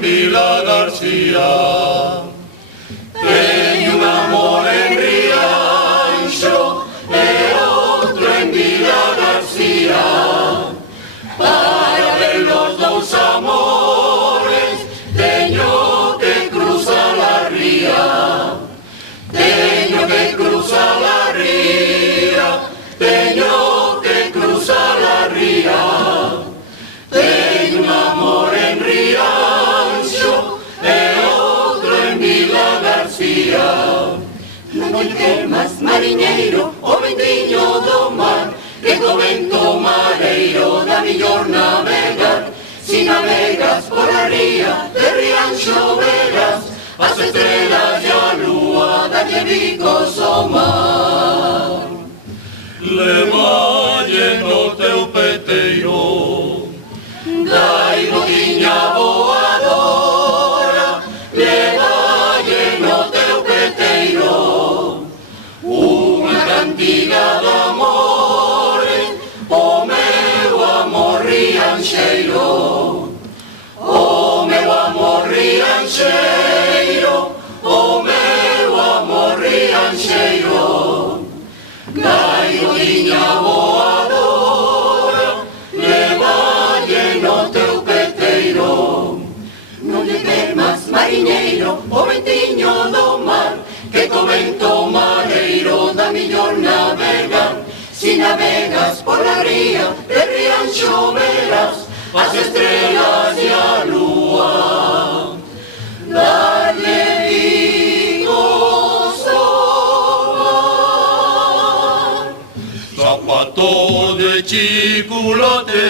en Vila García. Tengo un amor en Riancho, otro en Vila García. Para ver los dos amores, tengo que cruzar la ría. Tengo que cruzar la ría. Tengo que cruzar la ría. Tengo un amor en Riancho, otro en Vila García. Non hai temas, mariñeiro, o ventiño do mar, que co vento mareiro da millor navegar. Si navegas por a ría de Riancho verás as estrelas e a lúa dalle bicos ao mar. Levalle no teu peteiro, dai botiña voadora, levalle no teu peteiro, unha cantiga de amores, o meu amor rianxeiro, o meu amor rianxeiro, o meu amor rianxeiro. Dai botiña voadora, levalle no teu peteiro. Non lle temas, mariñeiro, o ventiño do mar, que co vento mareiro da millor navegar. Si navegas por a ría de Riancho verás as estrelas e a lúa. Darlle bicos ao mar. Zapato de chiculote,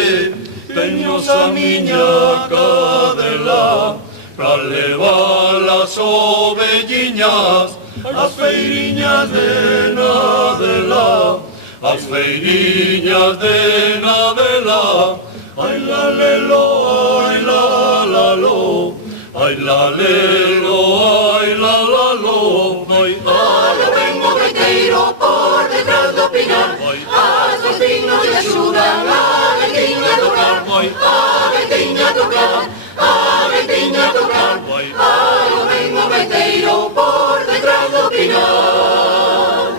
teños a miña cadela, pra levar as ovelliñas, as feiriñas de Nadela, as feiriñas de Nadela. Ai la lelo, ai la la lo, ai la lelo, ai la la lo. Alo vengo gaiteiro por detrás do pinar, as dos pinos lle axudan a gaitiña a tocar, a gaitiña a tocar, a gaitiña a tocar. Alo vengo gaiteiro por detrás do pinar.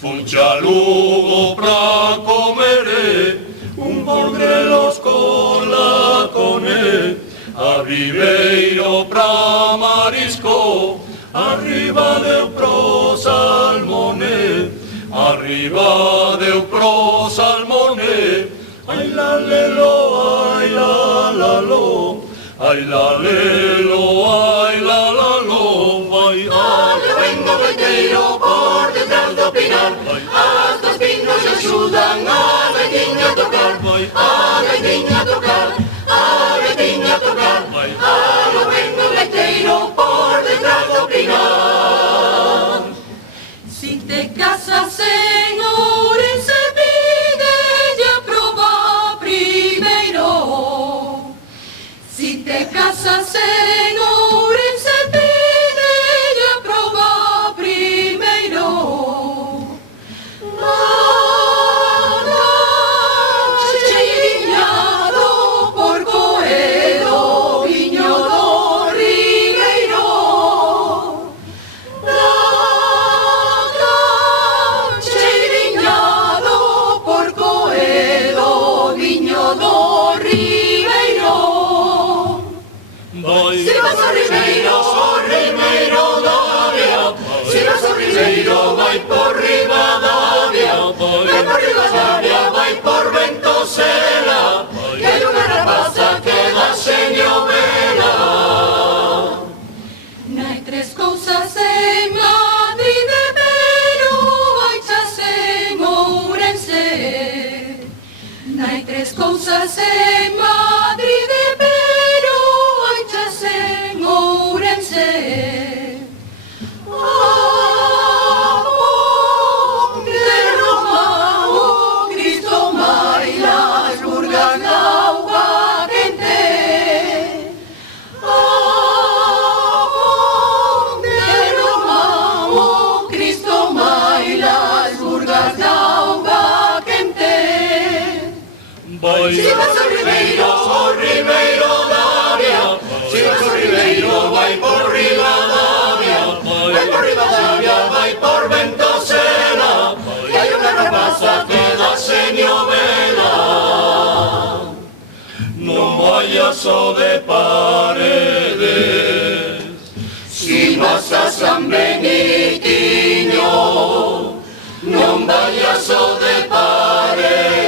Funcha Lugo pra comer, un borgrelos con laconé, a Ribeiro pra marisco, arriba deu pro salmoné, arriba deu pro salmoné. Ai la lelo, ai la la lo, ai la lelo, ai la la lo. Alo vengo gaiteiro por detrás do pinar, as dos pinos lle axudan a gaitiña a tocar, a gaitiña a tocar, a gaitiña a tocar. Alo vengo gaiteiro por detrás do pinar. Si te casas en Ourense, pídelle a proba primeiro. Si te casas en Ourense, pídelle a proba primeiro. Cheiriña do porco e do viño do ribeiro. Cheiriña do porco e do viño do ribeiro. Si vas ao Ribeiro Davia, si vas ao Ribeiro vai por Ribadavia, vai por Ribadavia, vai por Ventosela, que hai unha rapaza que dá xeño vela. Hai tres cousas en Madrid, pero hai chas en Ourense. Hai tres cousas en Madrid, pero hai chas en Ourense. De Roma o Cristo bailas burgas da auga quente. De Roma o Cristo bailas burgas da auga quente. Si vas ao Ribeiro Davia, si vas ao vai por Rivadavia, vai por Rivadavia, vai por Ventosela, que hai unha rapaza que dá seño vela. Non vayas ao de Paredes, si vas a San Benitiño, non vayas ao de Paredes,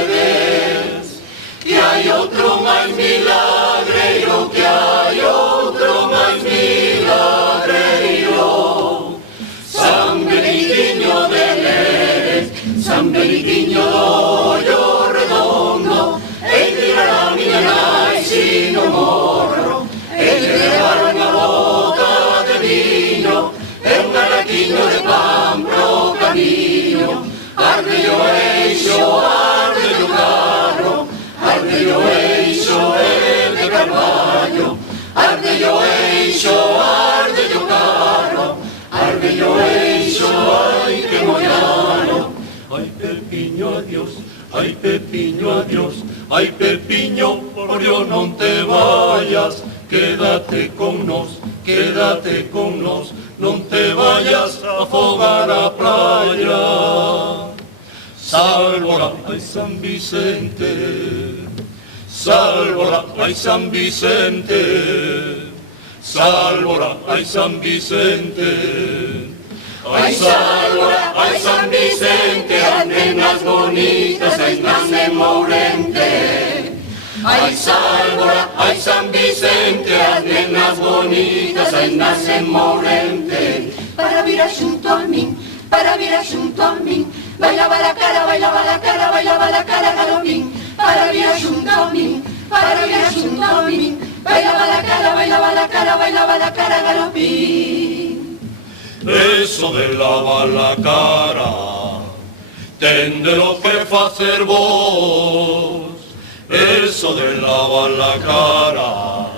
que hai outro máis milagreiro, que hai outro máis milagreiro. San Benitiño de Leres, San Benitiño do Ollo Redondo, el tirar a miña nai si non morro, el levar unha boca de vino, e un garaquiño de pan pro camiño. Arde o eixo, arde o carro, arde o eixo e de carballo, arde o eixo, arde o carro, arde o eixo, ai que mollano. Ai Pepiño, adiós, ai Pepiño, adiós, ai Pepiño, por Dios non te vayas, quédate con nos, non te vayas a afogar a playa. Sálvora, ai San Vicente, sálvora, ai San Vicente, sálvora, ai San Vicente. Ai sálvora, ai San Vicente, as nenas bonitas, ai nane Mourente. Ai sálvora, ai San Vicente, as nenas bonitas, ai nacen Mourente. Para vir xunto a min, para vir xunto a min, bailaba la cara, bailaba la cara, bailaba la cara, galopín. Para vir xunto a min, para vir xunto a min, bailaba la cara, bailaba la cara, bailaba la cara, galopín. Eso de lavar la cara, ten de lo que facer vos. Eso de lavar la cara,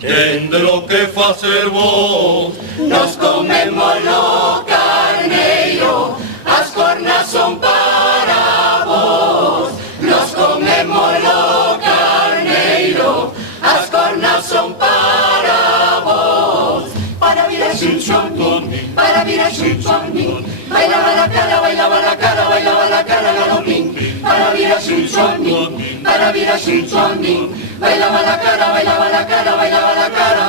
ten de lo que facer vos. Nos comemos lo carneiro, as cornas son para vos. Nos comemos lo carneiro, as cornas son para vos. Para vir xunto a min, para vir xunto a min, bailaba la cara, bailaba la cara, bailaba la cara, galopín. Para vir xunto a min, para vir xunto a min, bailaba la cara, bailaba la cara, bailaba la cara.